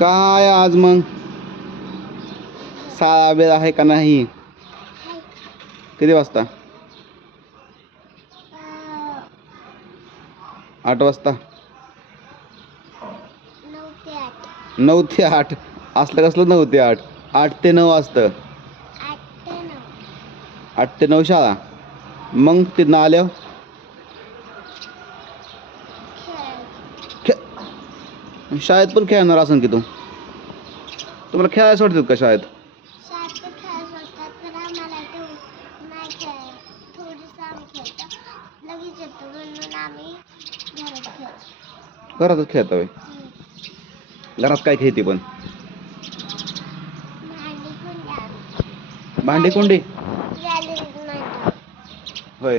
काय आज मग शाळा वेळ आहे का नाही? किती वाजता? 8 वाजता. 9 ते 8 असलं कसलं 9 ते 8? 8 ते 9 असतं. 8 ते 9 शाळा. मग तिथनं आल्यावर शाळेत पण खेळणार असेल की तू? तुम्हाला खेळायला सोडतात का शाळेत? घरातच खेळता होय? घरात काय खेळते पण? भांडी कुंडी होय.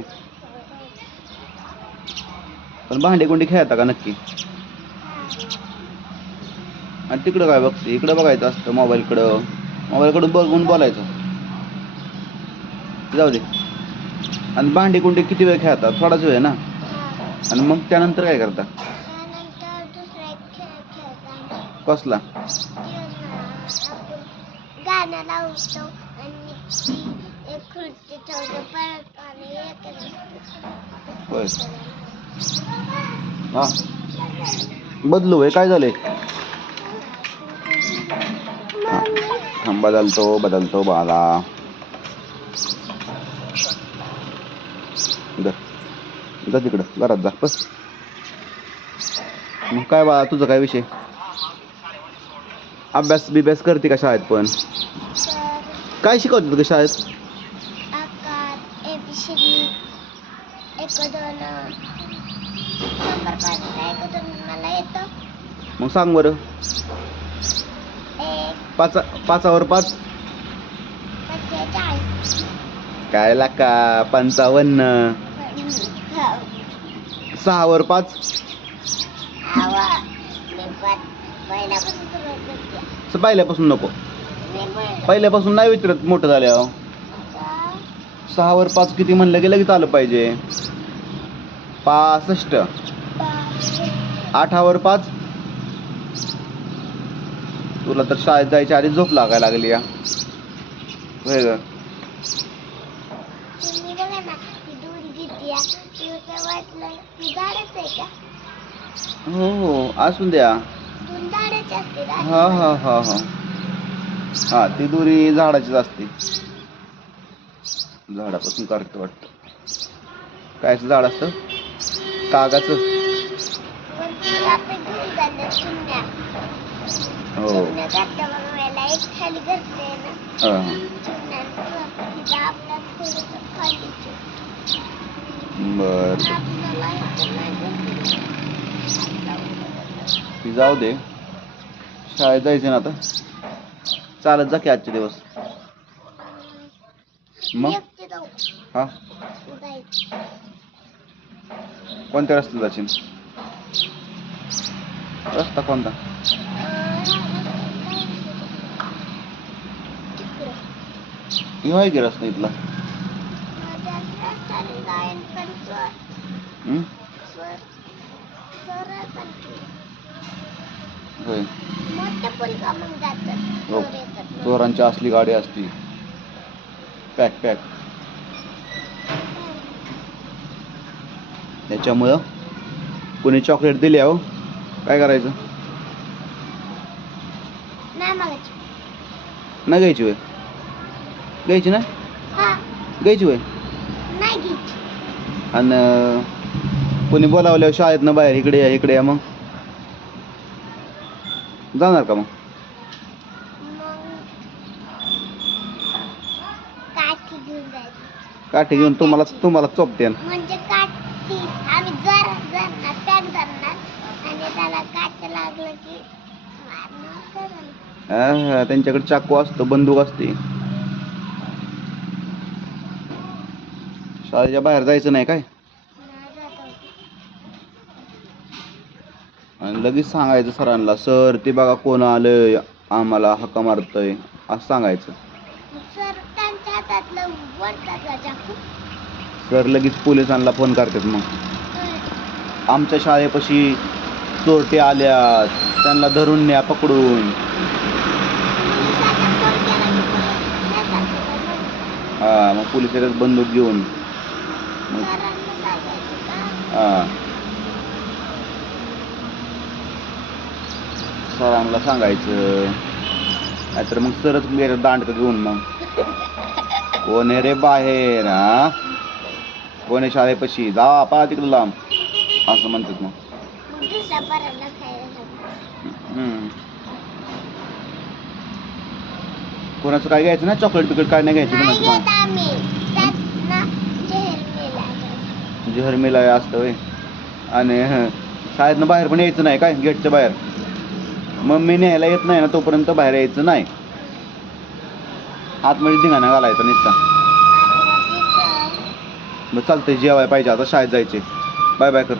पण भांडी कुंडी खेळता का नक्की? आणि तिकडं काय बघते? इकडं बघायचं असतं मोबाईलकडं बघून बोलायचं. जाऊ दे. आणि भांडी कुंडी किती वेळ खेळता? थोडाच वेळ ना. आणि मग त्यानंतर काय करता? कसला? होय. हा बदलू आहे काय झालंय? बदलतो बाला. जा तिकडं घरात जा बस. मग काय बाळा तुझं काय विषय? अभ्यास करते का शाळेत पण? काय शिकवतात का शाळेत? मग सांग बरं. 5वर 5 काय लाका 55. 6वर 5 पहिल्यापासून नको. पहिल्यापासून नाही विचारत मोठं झाल्यावर. 6वर 5 किती म्हणलं की लगेच आलं पाहिजे. 65. 8वर 5 तुला तर शाळेत जायच्या आधी झोप लागायला लागली या. होय ग. हो असून द्या. हा ती दोरी झाडाचीच असते. झाडापासून काढते वाटतं. काय झाड असतं? कागाचं. हो. बर जाऊ दे. शाळेत जायचं ना आता. चालत जा की आजचे दिवस. मग हा कोणत्या रस्त्यात जाशील? रस्ता कोणता? होय की रस्ता इथला. होय. चोरांची असली गाडी असती. पॅक त्याच्यामुळं कोणी चॉकलेट दिली हो काय करायचं? नाही घ्यायची होय? घ्यायची ना? घ्यायची होय? आणि कोणी बोलावल्यावर शाळेतनं बाहेर इकडे या मग जाणार का? मग काठी घेऊन तुम्हाला चोपते. त्यांच्याकडे चाकू असतो, बंदूक असते. शाळेच्या बाहेर जायचं नाही काय? आणि लगेच सांगायचं सरांना, सर ते बघा कोण आलंय आम्हाला हाका मारतय असं सांगायचं. सर लगेच पोलिसांना फोन करतात. मग आमच्या शाळेपाशी चोरटे आल्यात, त्यांना धरून न्या पकडून. हा मग पोलिस येतात बंदूक घेऊन. हा सरांना सांगायचं, नाहीतर मग सरच येतात दांडकं घेऊन. मग कोण आहे रे बाहेर? हा कोण आहे शाळेपाशी? जा पळा तिकडे लांब, असं म्हणतात. मग कोणाचं काय घ्यायचं ना, चॉकलेट बिकलेट काय नाही घ्यायचं जहर मिलाय असतं होय. आणि शाळेतनं बाहेर पण यायचं नाही काय, गेटच्या बाहेर. मम्मी न्यायला येत नाही ना तोपर्यंत बाहेर यायचं नाही. आतमध्ये धिंगाणा घालायचा नुसता. मग चालतंय, जेवाय पाहिजे आता, शाळेत जायचे. बाय बाय कर.